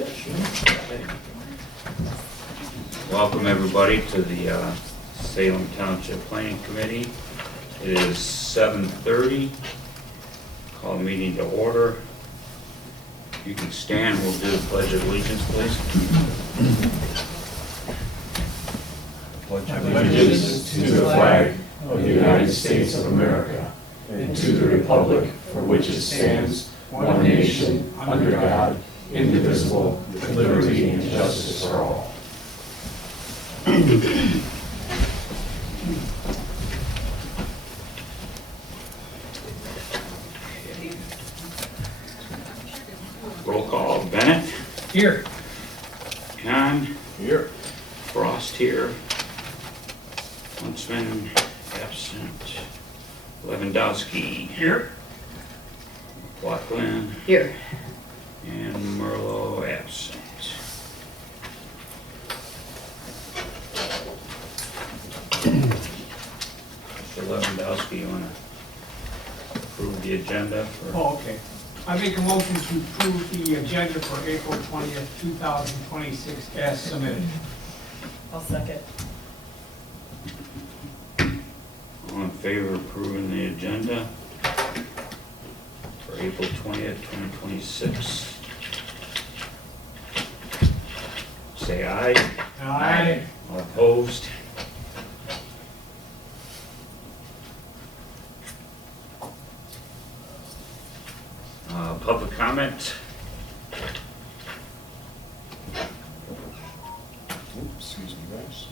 Yeah, sure. Welcome everybody to the Salem Township Planning Committee. It is 7:30. Call the meeting to order. You can stand. We'll do the Pledge of Allegiance, please. Allegiance to the flag of the United States of America and to the republic for which it stands, one nation, under God, indivisible, with liberty and justice for all. Roll call. Bennett. Here. Con. Here. Frost here. Huntsman absent. Lewandowski. Here. McLaughlin. Here. And Merlo absent. Mr. Lewandowski, you want to approve the agenda for? Oh, okay. I make a motion to approve the agenda for April 20th, 2026 as submitted. I'll second. All in favor of approving the agenda for April 20th, 2026? Say aye. Aye. All opposed? Public comment? Excuse me, guys.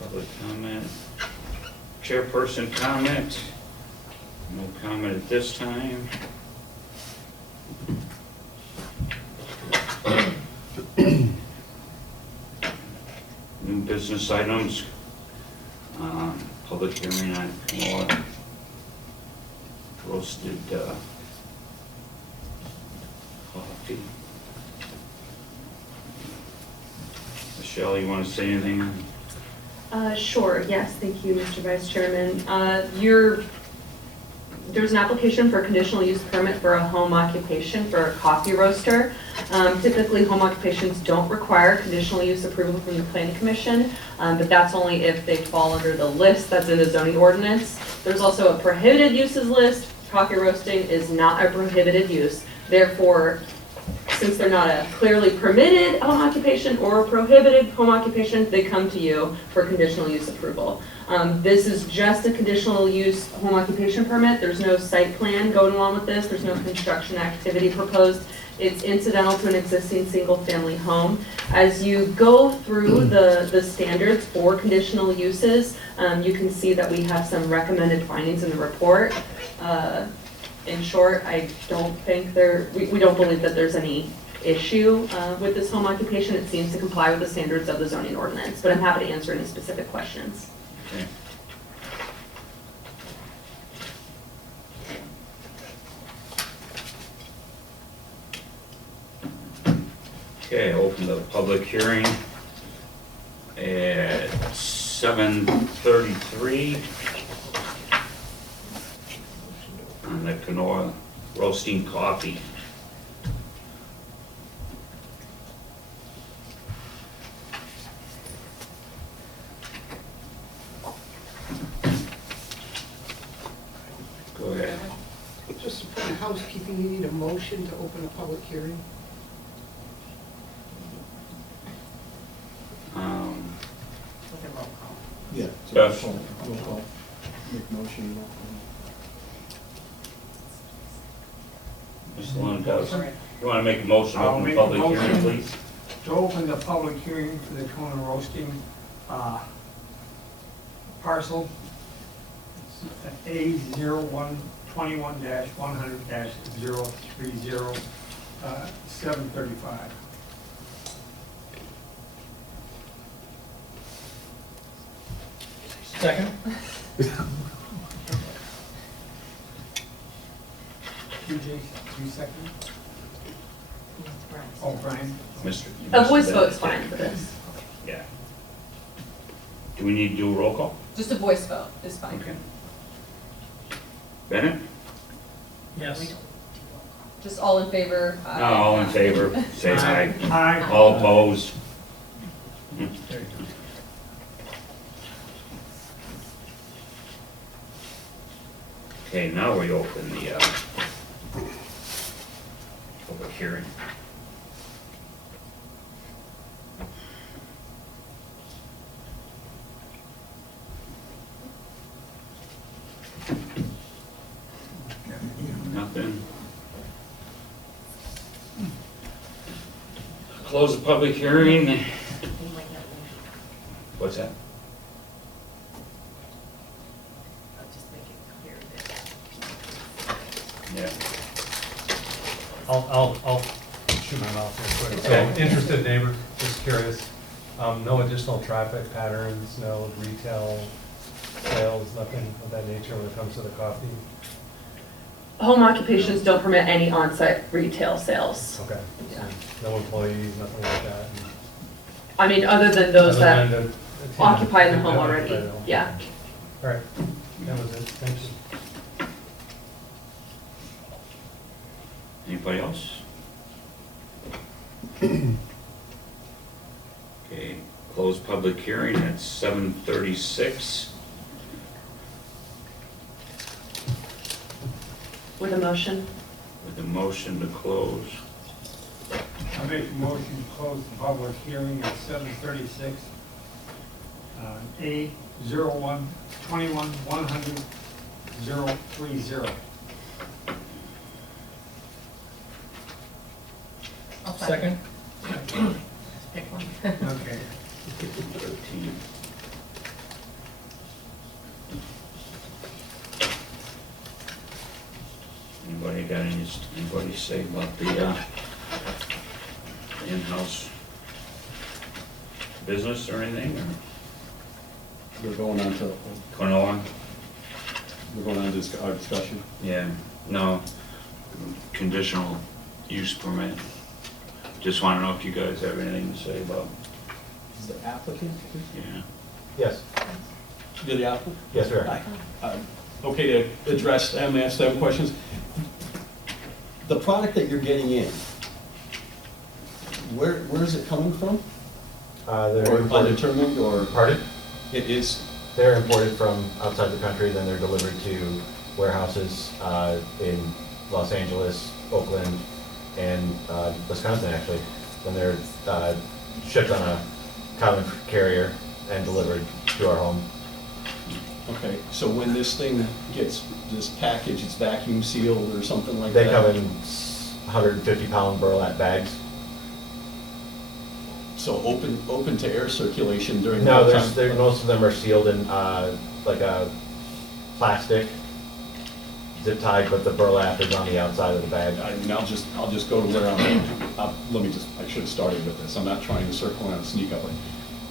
Public comment. Chairperson comment? No comment at this time. New business items. Public hearing on canola roasted coffee. Michelle, you want to say anything? Sure, yes, thank you, Mr. Vice Chairman. There's an application for a conditional use permit for a home occupation for a coffee roaster. Typically, home occupations don't require conditional use approval from the Planning Commission, but that's only if they fall under the list that's in the zoning ordinance. There's also a prohibited uses list. Coffee roasting is not a prohibited use. Therefore, since they're not a clearly permitted home occupation or a prohibited home occupation, they come to you for conditional use approval. This is just a conditional use home occupation permit. There's no site plan going along with this. There's no construction activity proposed. It's incidental to an existing single-family home. As you go through the standards for conditional uses, you can see that we have some recommended findings in the report. In short, I don't think we don't believe that there's any issue with this home occupation. It seems to comply with the standards of the zoning ordinance, but I'm happy to answer any specific questions. Okay. Okay, open the public hearing at 7:33 on the canola roasting coffee. Go ahead. Just for the housekeeping, you need a motion to open a public hearing. Yeah. Yes. Roll call. Make motion. Mr. Lundquist, you want to make a motion to I'll open the make a public hearing, motion. please? To open the public hearing for the Kona roasting parcel, A0121-100-030, 735. Second. QJ, you second? Oh, Brian. Mr. A voice vote's fine for this. Yeah. Do we need to do a roll call? Just a voice vote is fine. Okay. Bennett? Yes. Just all in favor? No, all in favor, say aye. Aye. All opposed? There you go. Okay, now we open the public hearing. Nothing. Close the public hearing. What's that? Yeah. I'll shoot my mouth real quick. Okay. So, interested neighbor, just curious, no additional traffic patterns, no retail sales, nothing of that nature when it comes to the coffee? Home occupations don't permit any on-site retail sales. Okay, Yeah. so no employees, nothing like that? I mean, other than those Other that than the- occupy the home Yeah, already, right. yeah. All right, that was it, thank you. Anybody else? Okay, close public hearing at 7:36. With a motion? With a motion to close. I make a motion to close the public hearing at 7:36. A 01-21-100-030. Second? Okay. 13. Anybody got anybody say about the in-house business or anything, or We're going on to, going on? we're going on to our discussion. Yeah, no, conditional use permit. Just want to know if you guys have anything to say about, Is the applicant? yeah. Yes, You're the applicant? yes, sir. Hi. Okay, to address them, ask them questions. The product that you're getting in, where is it coming from? They're Or imported, undetermined, or pardon? it is? They're imported from outside the country, then they're delivered to warehouses in Los Angeles, Oakland, and Wisconsin, actually. Then they're shipped on a common carrier and delivered to our home. Okay, so when this thing gets, this package, it's vacuum sealed or something like They that? come in 150-pound burlap bags. So open to air circulation during No, that time? most of them are sealed in like a plastic zip tied, but the burlap is on the outside of the bag. I mean, I'll just go to where I should have started with this, I'm not trying to circle around and sneak up.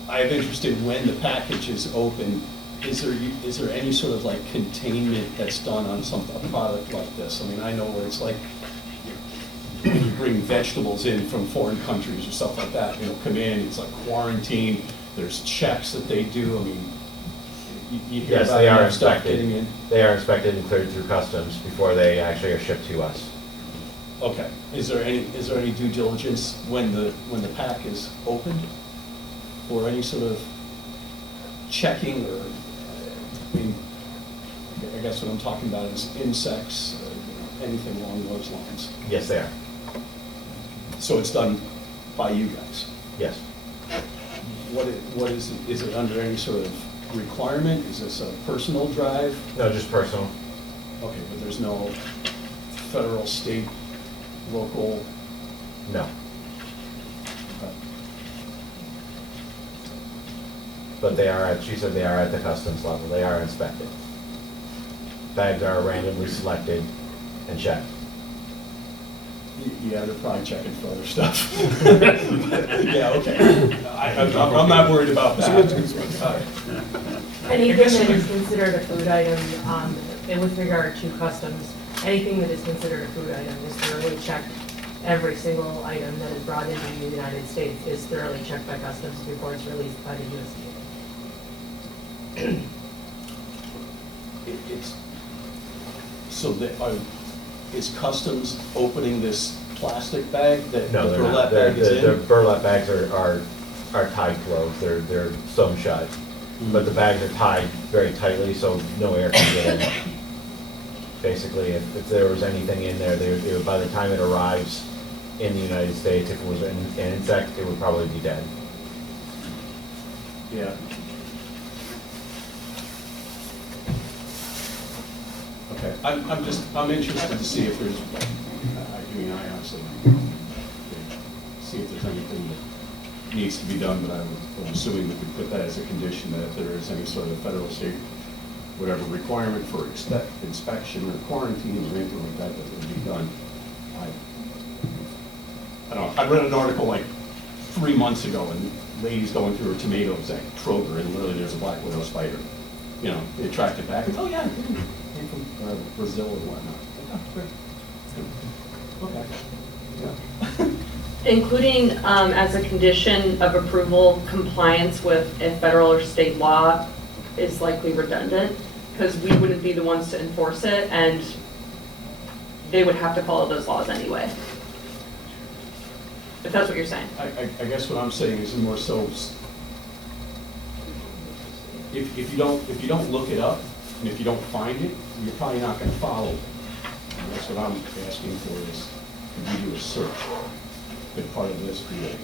I have interest in when the package is open, is there any sort of like containment that's done on a product like this? I mean, I know where it's like, when you bring vegetables in from foreign countries or stuff like that, come in, it's like quarantine, there's checks that they do, I mean, you hear Yes, about they are enough stuff getting inspected. in. They are inspected and cleared through customs before they actually are shipped to us. Okay, is there any due diligence when the pack is opened? Or any sort of checking, or, I mean, I guess what I'm talking about is insects, anything along those lines. Yes, they are. So it's done by you guys? Yes. What is it under any sort of requirement? Is this a personal drive? No, just personal. Okay, but there's no federal, state, local? No. Okay. But she said they are at the customs level, they are inspected. Bags are randomly selected and checked. Yeah, they're probably checking for other stuff. Yeah, okay. I'm not worried about that. Anything that is considered a food item, and with regard to customs, anything that is considered a food item is thoroughly checked. Every single item that is brought into the United States is thoroughly checked by customs before it's released by the USDA. It's, so that, is Customs opening this plastic bag that the No, they're not. burlap bag is The in? burlap bags are tied closed, they're sewn shut. But the bags are tied very tightly, so no air can get in. Basically, if there was anything in there, it would, by the time it arrives in the United States, if it was an insect, it would probably be dead. Yeah. Okay, I'm interested to see if there's, I honestly, see if there's anything that needs to be done, but I'm assuming that we put that as a condition, that if there is any sort of federal, state, whatever requirement for inspection or quarantine or anything like that, that would be done. I don't know, I read an article like 3 months ago, and ladies going through her tomatoes at Kroger, and literally there's a black widow spider. You know, they tracked it back, and, oh yeah, it came from Brazil or whatnot. Oh, great. Okay, yeah. Including as a condition of approval, compliance with a federal or state law is likely redundant, because we wouldn't be the ones to enforce it, and they would have to follow those laws anyway. If that's what you're saying. I guess what I'm saying is more so, if you don't look it up, and if you don't find it, you're probably not gonna follow it. And that's what I'm asking for, is could you do a search? Good part of this creating.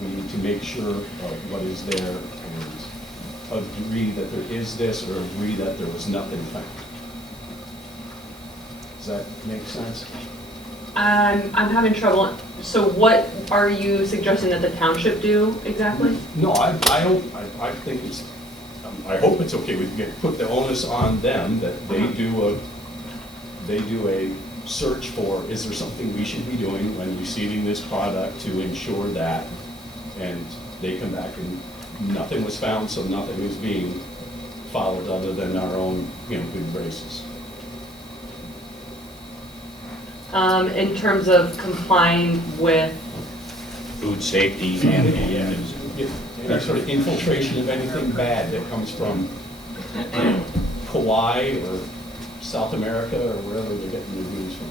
We need to make sure of what is there and agree that there is this, or agree that there was nothing found. Does that make sense? I'm having trouble. So what are you suggesting that the township do exactly? No, I think it's, I hope it's okay, we can put the onus on them that they do a search for, is there something we should be doing when receiving this product to ensure that, and they come back and nothing was found, so nothing is being followed other than our own, good graces. In terms of complying with, Food safety and, Any sort of infiltration of anything bad that comes from Kauai or South America or wherever they're getting their news from.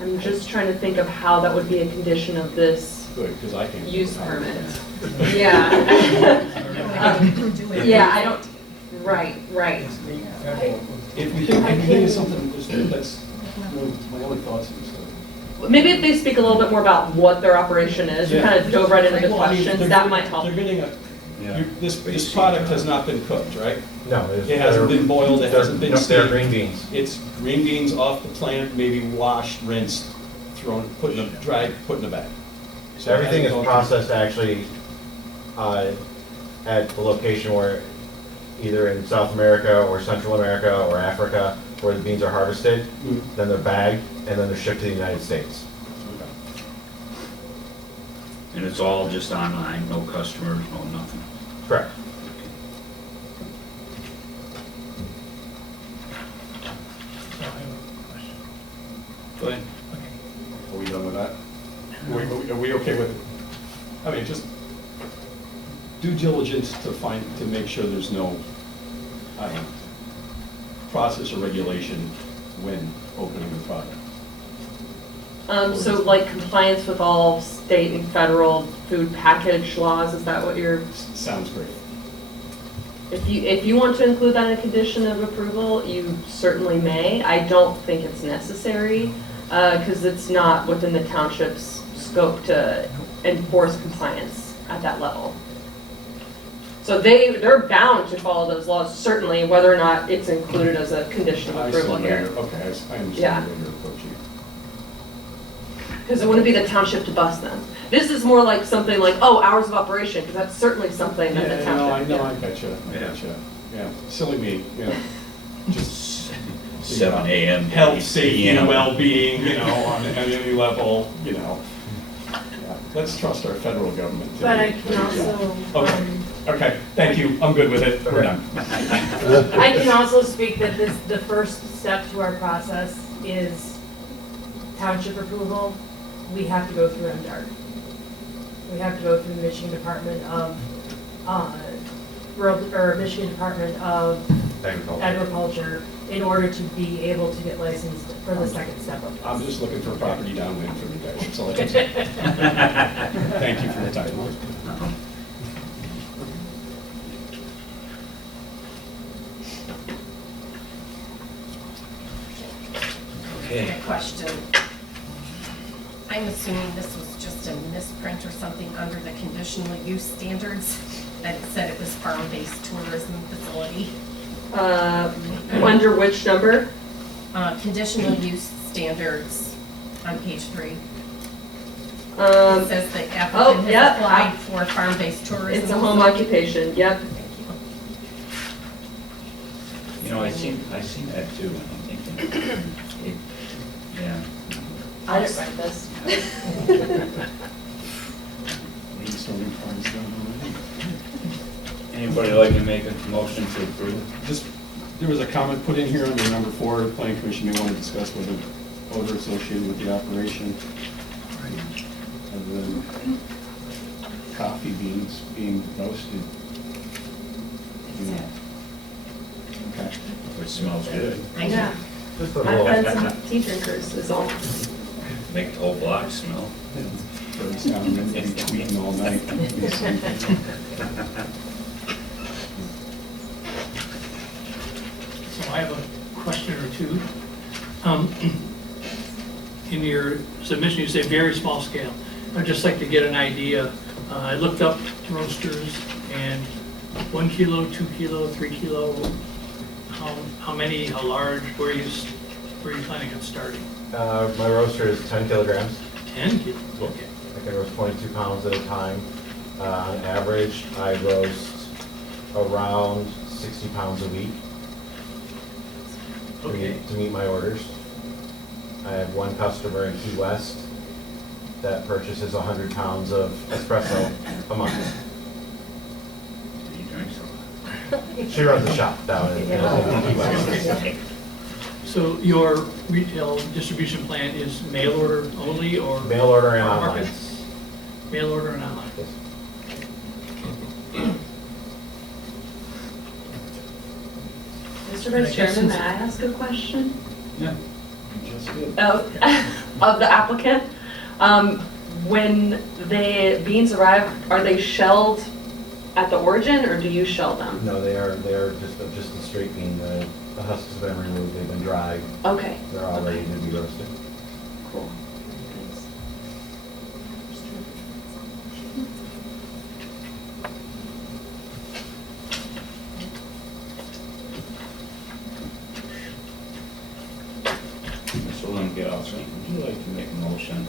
I'm just trying to think of how that would be a condition of this Good, because I can't. use permit. Yeah. Yeah, I don't, right. If we think of something, that's my only thoughts on this. Maybe if they speak a little bit more about what their operation is, we kind of dove right into the questions, that might help. They're getting this product has not been cooked, right? No, It hasn't been boiled, it hasn't been They're steamed. green beans. It's green beans off the plant, maybe washed, rinsed, thrown, put in a bag. So everything is processed actually at the location where, either in South America or Central America or Africa, where the beans are harvested, then they're bagged, and then they're shipped to the United States. and it's all just online, no customers, no nothing. Correct. Go ahead. Are we done with that? Are we okay with it? I mean, just due diligence to make sure there's no, I don't know, process or regulation when opening the product. So like compliance with all state and federal food package laws, is that what you're, Sounds great. if you want to include that in a condition of approval, you certainly may. I don't think it's necessary, because it's not within the township's scope to enforce compliance at that level. So they're bound to follow those laws, certainly, whether or not it's included as a condition of approval here. Okay, I understand Yeah. where you're approaching. Because it wouldn't be the township to bust them. This is more like something like, oh, hours of operation, because that's certainly something that the township. I gotcha. Yeah, silly me, just 7 a.m. to health, 8 safety, p.m. well-being, on any level, Yeah. Let's trust our federal government. to But do I a can good job. also, Okay, thank you, I'm good with it, we're done. I can also speak that the first step to our process is township approval. We have to go through MDR. We have to go through the Michigan Department of, Michigan Department of agriculture in order to be able to get licensed for the second step of this. I'm just looking for property downwind from you guys, that's all I can say. Thank you for the time. Okay. Question. I'm assuming this was just a misprint or something under the conditional use standards, that it said it was farm-based tourism facility. Under which number? Conditional use standards on page 3. It says the oh, applicant yep. has applied for farm-based tourism. It's a home occupation, yep. Thank you. You know, I seen that too, and I'm thinking, yeah. I didn't write this. Anybody like to make a motion to approve? Just, there was a comment put in here under number 4, the planning commission may want to discuss whether odor associated with the operation. Other than coffee beans being roasted. Okay. Which smells good. I know. Yeah. Just a I've little, had some tea drinkers, is all. Make the whole block smell. Birds down and then tweeting all night. So I have a question or two. In your submission, you say very small scale. I'd just like to get an idea. I looked up roasters and 1 kilo, 2 kilo, 3 kilo. How many, how large, where are you planning on starting? my roaster is 10 kilograms. 10 kilos, okay. I can roast 22 pounds at a time. On average, I roast around 60 pounds a week Okay. to meet my orders. I have one customer in Key West that purchases 100 pounds of espresso a month. He drinks a lot. She runs a shop down in Key West. So your retail distribution plan is mail order only or? Mail order and farm online. markets? Mail order and online. Yes. Mr. Vice Chairman, may I ask a question? Yeah. You just did. Of the applicant? When the beans arrive, are they shelled at the origin or do you shell them? No, they are just a straight bean. The husks have been removed, they've been dried, Okay. they're all ready to be roasted. Cool. Thanks. So let me get off, would you like to make a motion?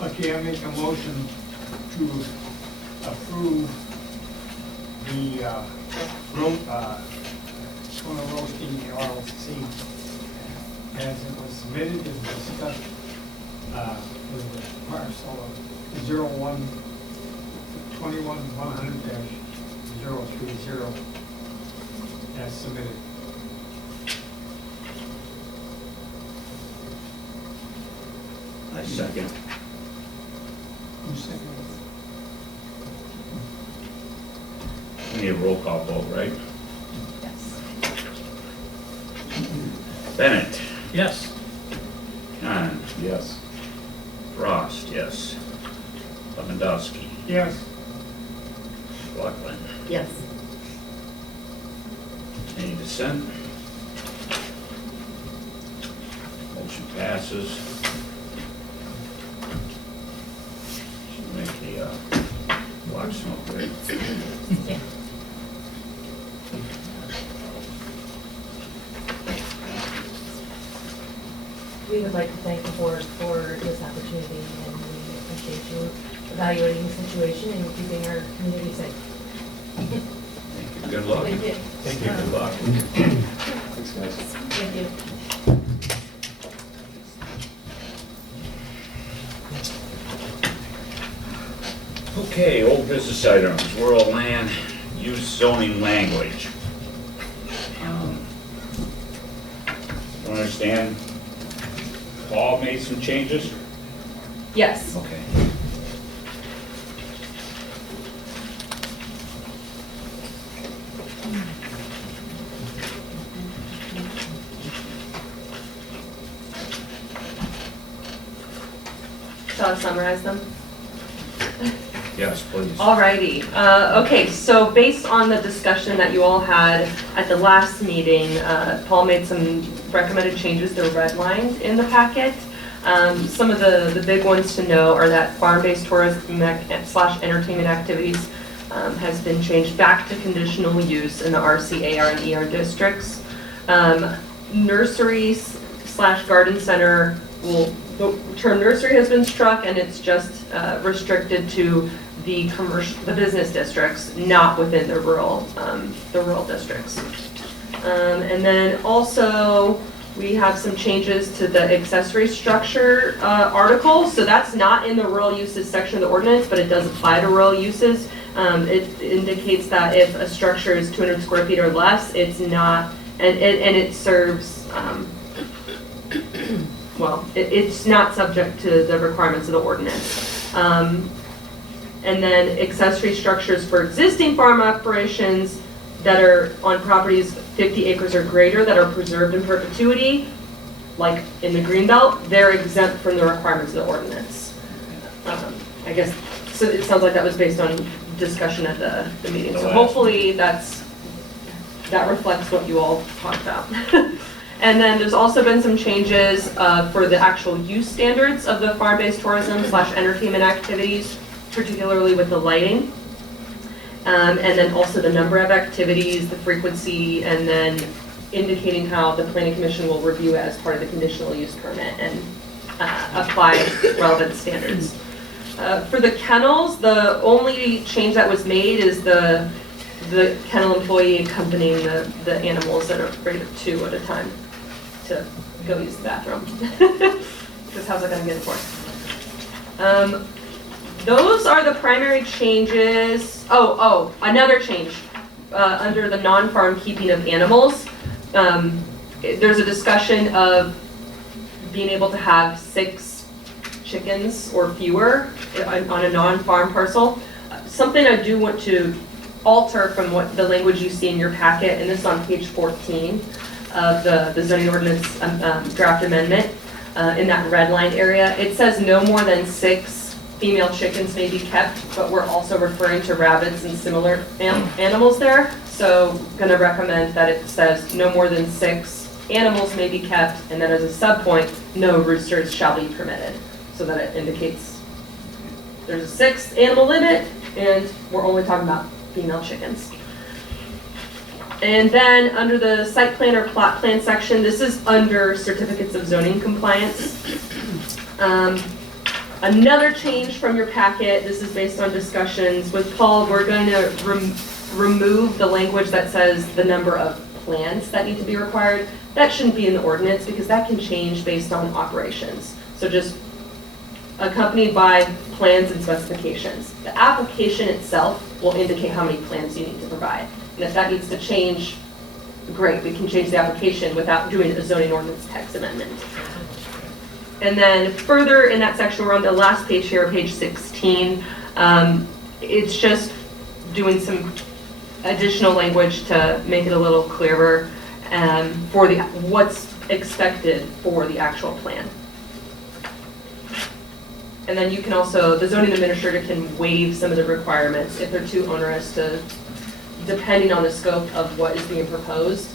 Okay, I make a motion to approve the Kona Roasting LLC as it was submitted and discussed with the parcel of 21-100-030 as submitted. I second. Who seconded? We need a roll call vote, right? Yes. Bennett, Yes. Khan, Yes. Frost, yes. Lewandowski, Yes. Blackland. Yes. Any dissent? Motion passes. Should make the block smoke great. Yeah. We would like to thank the board for this opportunity, and we appreciate you evaluating the situation and keeping our community safe. Thank you. Good luck. Thank you. Thank you. Good luck. Thanks, guys. Thank you. Okay, old business items, rural land use zoning language. You understand? Paul made some changes? Yes. Okay. Shall I summarize them? Yes, please. Alrighty, okay, so based on the discussion that you all had at the last meeting, Paul made some recommended changes that are redlined in the packet. Some of the big ones to know are that farm-based tourism / entertainment activities has been changed back to conditional use in the RC, AR, and ER districts. Nurseries / garden center the term nursery has been struck, and it's just restricted to the business districts, not within the rural districts. And then also, we have some changes to the accessory structure article. So that's not in the rural uses section of the ordinance, but it does apply to rural uses. It indicates that if a structure is 200 square feet or less, it's not, and it serves, well, it's not subject to the requirements of the ordinance. And then accessory structures for existing farm operations that are on properties 50 acres or greater that are preserved in perpetuity, like in the Greenbelt, they're exempt from the requirements of the ordinance. I guess, so it sounds like that was based on discussion at the meeting. So hopefully that reflects what you all talked about. And then there's also been some changes for the actual use standards of the farm-based tourism / entertainment activities, particularly with the lighting. And then also the number of activities, the frequency, and then indicating how the planning commission will review it as part of the conditional use permit and apply relevant standards. For the kennels, the only change that was made is the kennel employee accompanying the animals that are rated 2 at a time to go use the bathroom. Because how's that gonna get enforced? Those are the primary changes. Oh, another change under the non-farm keeping of animals. There's a discussion of being able to have 6 chickens or fewer on a non-farm parcel. Something I do want to alter from what the language you see in your packet, and this is on page 14 of the zoning ordinance draft amendment in that red line area. It says no more than 6 female chickens may be kept, but we're also referring to rabbits and similar animals there. So gonna recommend that it says no more than 6 animals may be kept, and then as a sub-point, no roosters shall be permitted. So that it indicates there's a 6 animal limit, and we're only talking about female chickens. And then under the site plan or plot plan section, this is under certificates of zoning compliance. Another change from your packet, this is based on discussions with Paul, we're going to remove the language that says the number of plants that need to be required. That shouldn't be in the ordinance because that can change based on operations. So just accompanied by plans and specifications. The application itself will indicate how many plans you need to provide. And if that needs to change, great, we can change the application without doing a zoning ordinance text amendment. And then further in that section, we're on the last page here, page 16. It's just doing some additional language to make it a little clearer for what's expected for the actual plan. And then you can also, the zoning administrator can waive some of the requirements if they're too onerous depending on the scope of what is being proposed.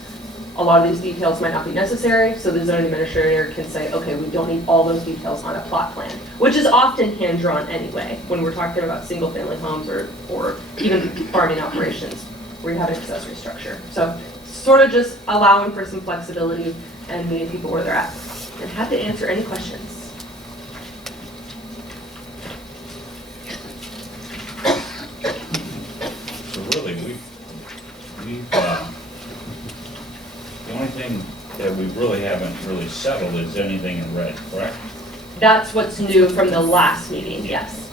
A lot of these details might not be necessary, so the zoning administrator can say, okay, we don't need all those details on a plot plan, which is often hand-drawn anyway when we're talking about single-family homes or even farming operations where you have an accessory structure. So sort of just allowing for some flexibility and meeting people where they're at. And happy to answer any questions. So really, we've the only thing that we really haven't really settled is anything in red, correct? That's what's new from the last meeting, yes.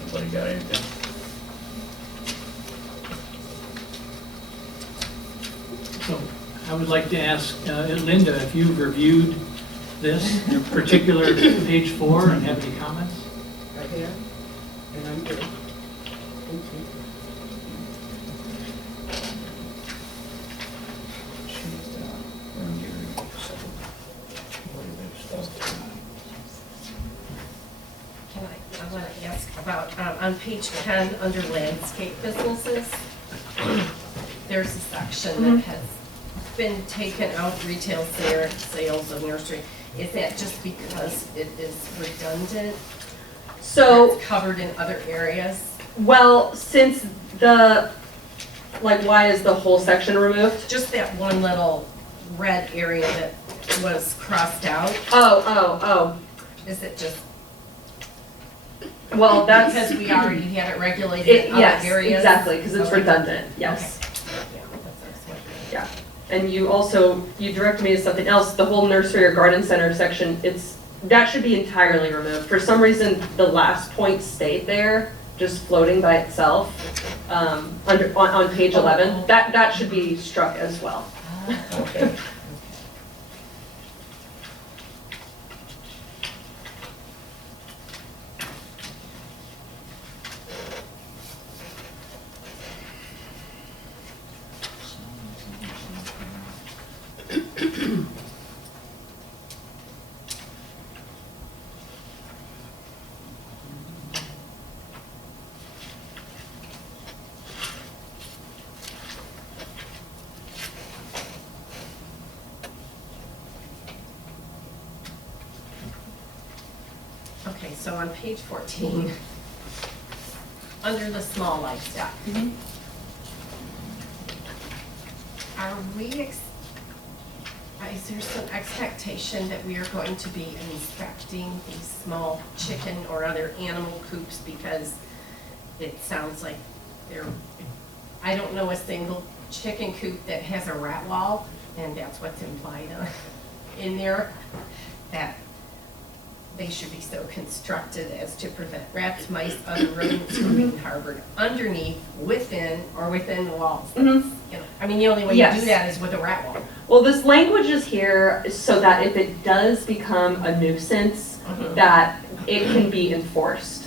Anybody got anything? So I would like to ask Linda if you've reviewed this, in particular page 4, and have any comments? Right here, and I'm good. I want to ask about, on page 10, under landscape businesses, there's a section that has been taken out, retail sales of nursery. Is that just because it is redundant? So, It's covered in other areas? well, since why is the whole section removed? Just that one little red area that was crossed out, Oh, is it just well, that's. because we already have it regulated in other Yes, areas? exactly, because it's Okay. redundant, yes. Okay. Yeah, that's what I was wondering. Yeah, and you directed me to something else, the whole nursery or garden center section, that should be entirely removed. For some reason, the last point stayed there, just floating by itself, on page 11. That should be struck as well. Okay. Okay, so on page 14, under the small livestock, are we, is there some expectation that we are going to be inspecting these small chicken or other animal coops? Because it sounds like I don't know a single chicken coop that has a rat wall, and that's what's implied in there, that they should be so constructed as to prevent rats, mice, other rodents from being harbored underneath, within the walls. Mhm. You know, I mean, the only way you Yes. do that is with a rat wall. Well, this language is here so that if it does become a nuisance, Mhm. that it can be enforced.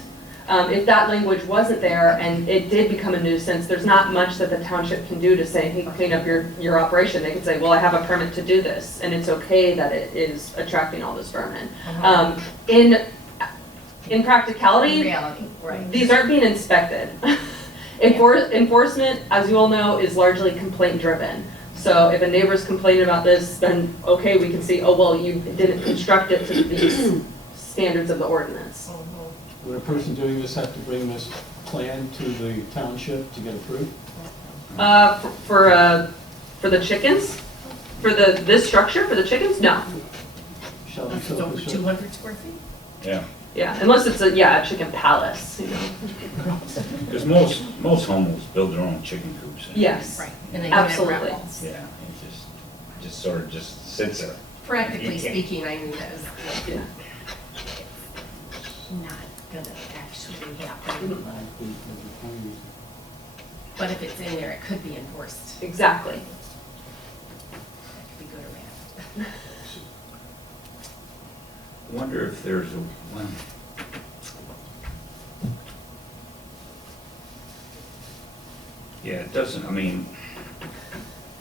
If that language wasn't there and it did become a nuisance, there's not much that the township can do to say, hey, clean up your operation. They could say, well, I have a permit to do this, and it's okay that it is attracting all this vermin. In practicality, Reality, right. these aren't being inspected. Enforcement, as you all know, is largely complaint driven. So if a neighbor's complaining about this, then okay, we can see, oh, well, you didn't construct it to these standards of the ordinance. Would a person doing this have to bring this plan to the township to get approved? For the chickens? For this structure, for the chickens? No. Shall be It's so over 200 square feet? Yeah, Yeah, unless it's a chicken palace, you know. because most homes build their own chicken coops. Yes. Right, and they don't have rat Absolutely. walls. Yeah, it just sort of just sits there. Practically You can't- speaking, I knew that was Yeah. not gonna actually happen. But if it's in there, it could be enforced. Exactly. That could be good or bad. Wonder if there's a one. Yeah, it doesn't, I mean,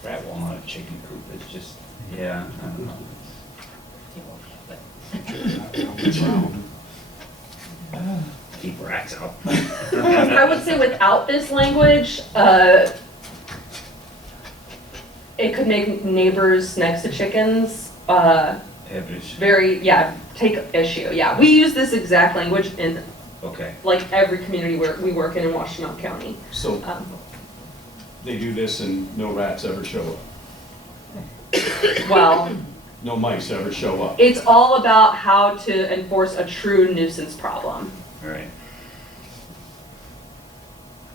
rat wall on a chicken coop, it's just, yeah, I don't know. You won't have it. Keep rats out. I would say without this language, it could make neighbors next to chickens, take issue. Yeah, we use this exact language in Okay, like every community where we work in Washtenaw County. So they do this and no rats ever show up? Well, No mice ever show up? it's all about how to enforce a true nuisance problem. all right.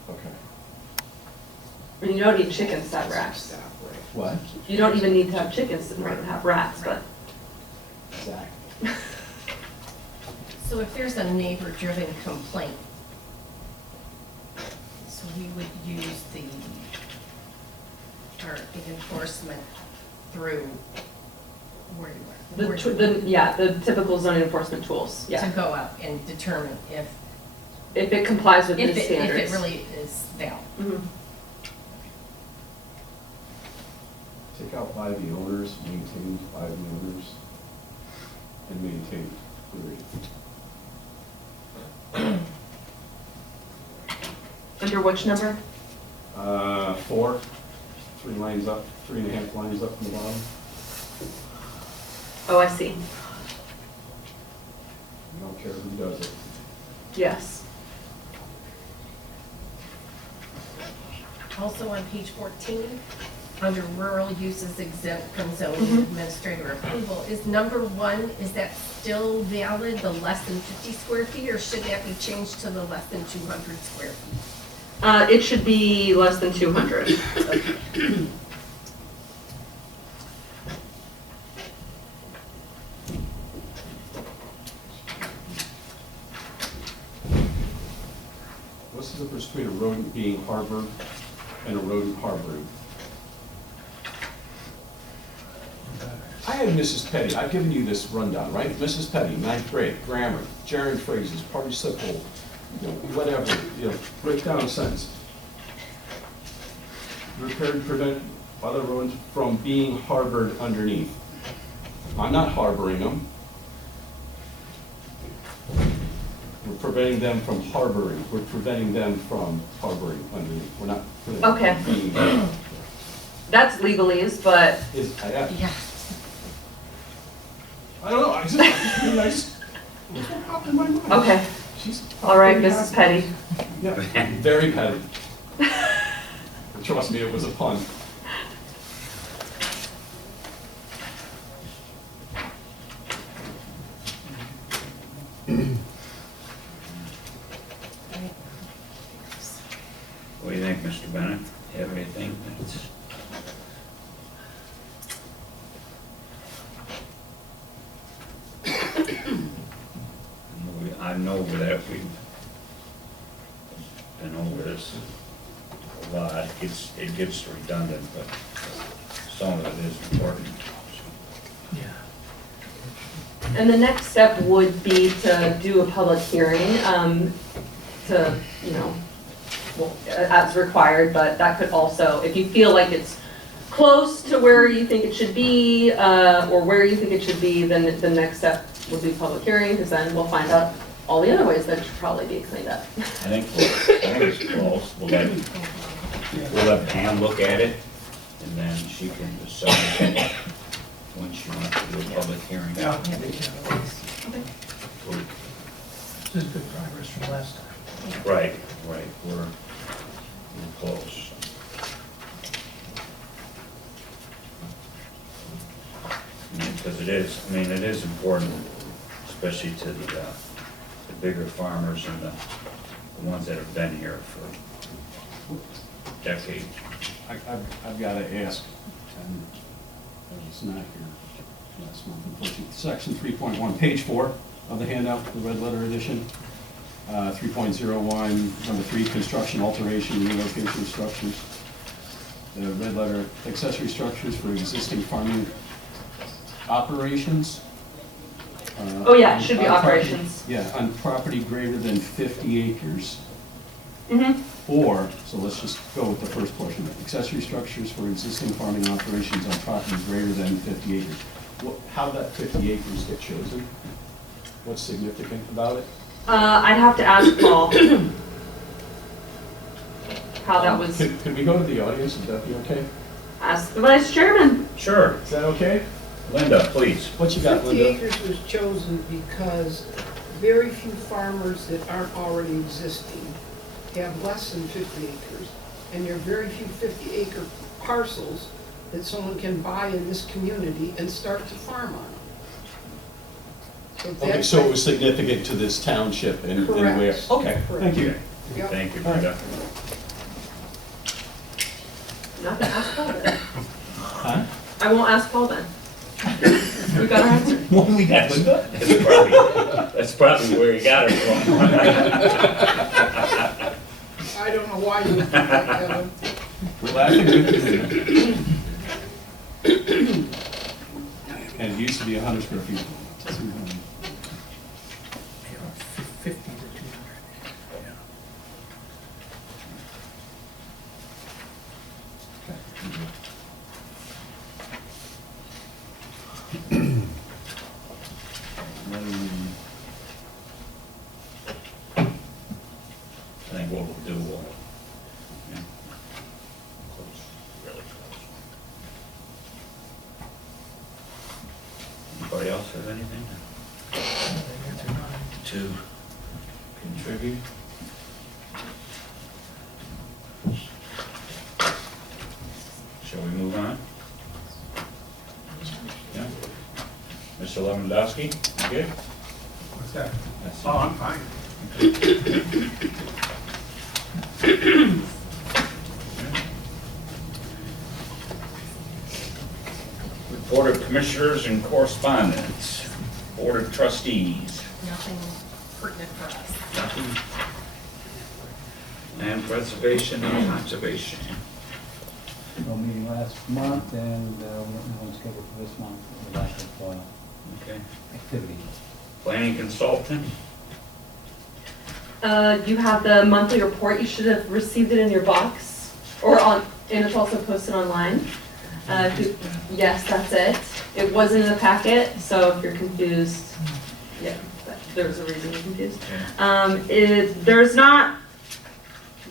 Okay. I mean, you don't need chickens to have rats. What? You don't even need to have chickens to have rats, but Exactly. So if there's a neighbor-driven complaint, so we would use the enforcement through where you are. the typical zoning enforcement tools, To yeah. go out and determine if If it complies with If the it standards. really is valid. Mhm. Take out by the owners, maintained by the owners, and maintained, period. Under which number? 4, 3 lines up, 3.5 lines up from the bottom. Oh, I see. You don't care who does it. Yes. Also on page 14, under rural uses exempt from zoning Mhm. administrator approval, is number 1, is that still valid, the less than 50 square feet, or should that be changed to the less than 200 square feet? It should be less than 200. What's the difference between a rodent being harbored and a rodent harboring? I had Mrs. Petty, I've given you this rundown, right? Mrs. Petty, 9th grade, grammar, gerund phrases, participle, whatever, break down a sentence. Repair and prevent other rodents from being harbored underneath. I'm not harboring them. We're preventing them from harboring. We're preventing them from harboring underneath. We're not. Okay. Being, That's legalese, but Yeah. I don't know. I just that's what popped in my mind. okay. She's All right, pretty Mrs. happy. Petty. Yeah, very petty. Trust me, it was a pun. What do you think, Mr. Bennett? You have anything that's... I know that we've been over this a lot. It gets redundant, but some of it is important. Yeah. And the next step would be to do a public hearing, to, well, as required, but that could also, if you feel like it's close to where you think it should be, or where you think it should be, then the next step would be public hearing, because then we'll find out all the other ways that it should probably be cleaned up. I think it's close. We'll let Pam look at it, and then she can decide when she wants to do a public hearing. Yeah. We're- This is good progress from last time. Right, we're close. Because it is important, especially to the bigger farmers and the ones that have been here for decades. I've got to ask, and it's not here last month, unfortunately. Section 3.1, page 4 of the handout, the red letter edition. 3.01, number 3, construction, alteration, relocation of structures. The red letter, accessory structures for existing farming operations. Oh, yeah, it should be on property- operations. Yeah, on property greater than 50 acres. Mm-hmm. Or, so let's just go with the first portion, accessory structures for existing farming operations on property greater than 50 acres. How did that 50 acres get chosen? What's significant about it? I'd have to ask Paul how that was, Could we go to the audience, would that be okay? ask the vice chairman. Sure. Is that okay? Linda, please. What you got, 50 Linda? acres was chosen because very few farmers that aren't already existing have less than 50 acres. And there are very few 50-acre parcels that someone can buy in this community and start to farm on. Okay, that's so it why- was significant to this township and where? Correct. Okay, thank you. Yep. Thank you, Linda. I'm not gonna ask Paul then. Huh? I won't ask Paul then. We got our answer. When we got Linda? That's probably where you got it from. I don't know why you would do that, Kevin. We're laughing with you. And it used to be 100 square feet. 50 to 200. anything to contribute? Shall we move on? Yeah. Mr. Lewandowski, good? What's that? That's- Oh, I'm fine. Report of Commissioners and Correspondence, Board of Trustees, Nothing pertinent for us. nothing. Land Preservation and Conservation. No meeting last month, and we don't have one scheduled for this month, the lack of Okay. activity. Planning Consultant, You have the monthly report, you should have received it in your box, or on, and it's also posted online. Yes, that's it. It wasn't in the packet, so if you're confused, yeah, there's a reason you're confused. There's not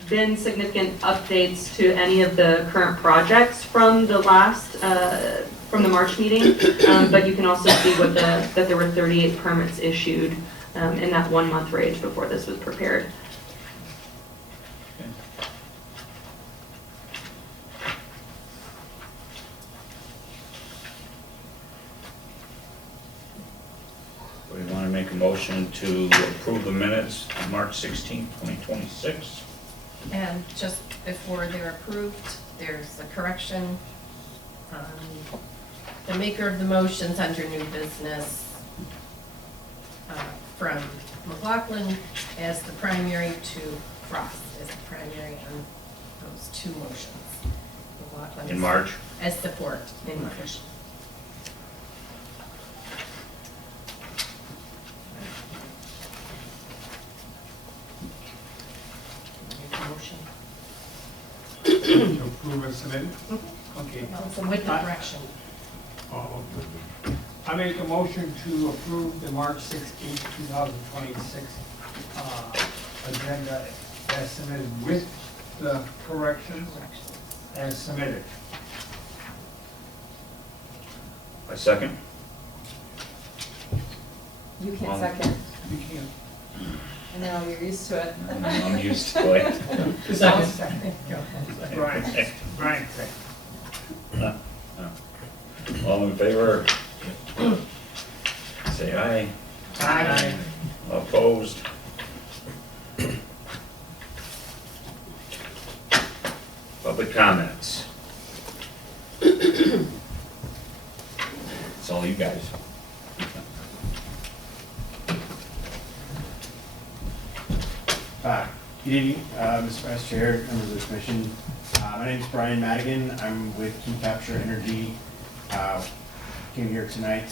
been significant updates to any of the current projects from the last, from the March meeting, but you can also see that there were 38 permits issued in that 1 month range before this was prepared. we want to make a motion to approve the minutes on March 16th, 2026. And just before they're approved, there's a correction. The maker of the motions under new business from McLaughlin as the primary to Frost as the primary on those two motions. McLaughlin In March. as support in March. Make a motion. To approve as submitted? Okay. So with the correction. Oh, I make a motion to approve the March 16th, 2026 agenda as submitted with the corrections as submitted. A second? You Um, can't second. You can't. I know, you're used to it. I'm used to it. Second. Brian, All in favor? Say aye. Aye. Opposed? Public comments. It's all you guys. Good evening, Mr. Vice Chair, members of the commission. My name is Brian Madigan. I'm with Key Capture Energy. Came here tonight.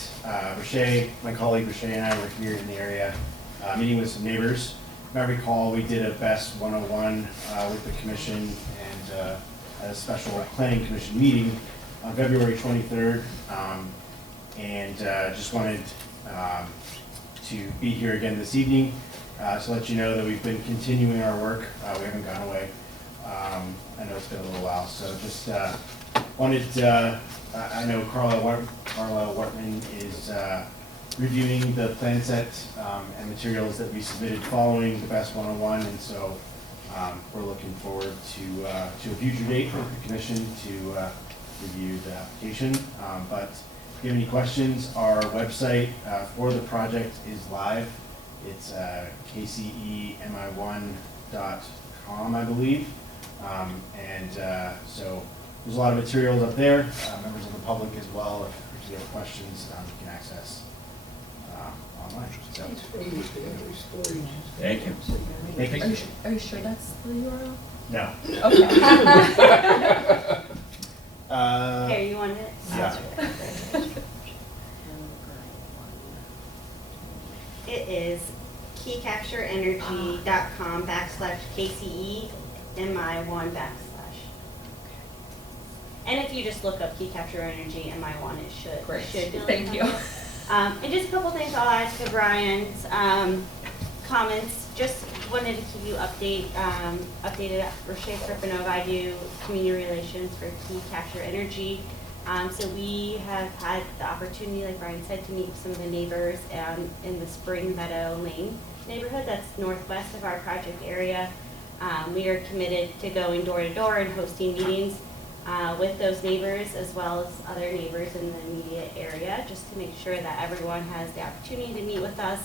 My colleague Rashay and I were here in the area meeting with some neighbors. If I recall, we did a BEST 101 with the commission and a special planning commission meeting on February 23rd. Just wanted to be here again this evening to let you know that we've been continuing our work. We haven't gone away. I know it's been a little while, so just wanted, I know Carla Wartman is reviewing the plan set and materials that we submitted following the BEST 101, and so we're looking forward to a future date with the commission to review the application. But if you have any questions, our website for the project is live. It's kcemi1.com, I believe. So there's a lot of materials up there. Members of the public as well, if you have questions, you can access online. So, Thank you. thank you. Are you sure that's the URL? No. Okay. Here, you want it? Yeah. It is keycaptureenergy.com/KCE-MI1 /. And if you just look up Key Capture Energy MI1, it should. Great. Should Thank you. And just a couple things I'll add to Brian's comments. Just wanted to keep you updated. Rashay Kripanova, I do community relations for Key Capture Energy. So we have had the opportunity, like Brian said, to meet with some of the neighbors in the Spring Meadow Lane neighborhood that's northwest of our project area. We are committed to going door to door and hosting meetings with those neighbors as well as other neighbors in the immediate area, just to make sure that everyone has the opportunity to meet with us.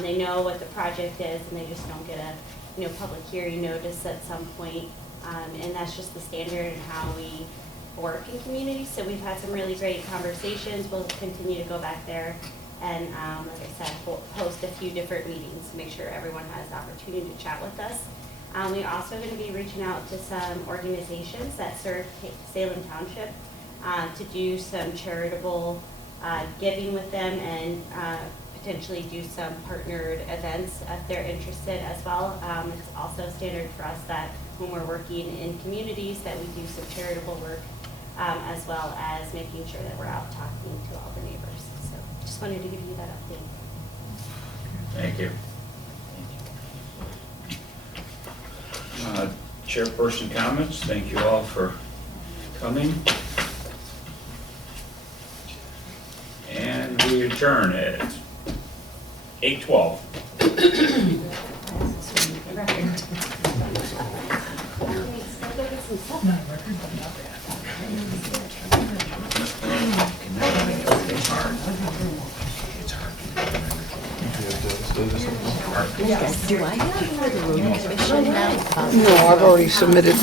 They know what the project is and they just don't get a public hearing notice at some point. And that's just the standard and how we work in communities. So we've had some really great conversations. We'll continue to go back there and, like I said, host a few different meetings to make sure everyone has the opportunity to chat with us. We're also going to be reaching out to some organizations that serve Salem Township to do some charitable giving with them and potentially do some partnered events if they're interested as well. It's also standard for us that when we're working in communities that we do some charitable work as well as making sure that we're out talking to all the neighbors. So just wanted to give you that update. Thank you. Chairperson comments, thank you all for coming. And we adjourn at 8:12. No, I've already submitted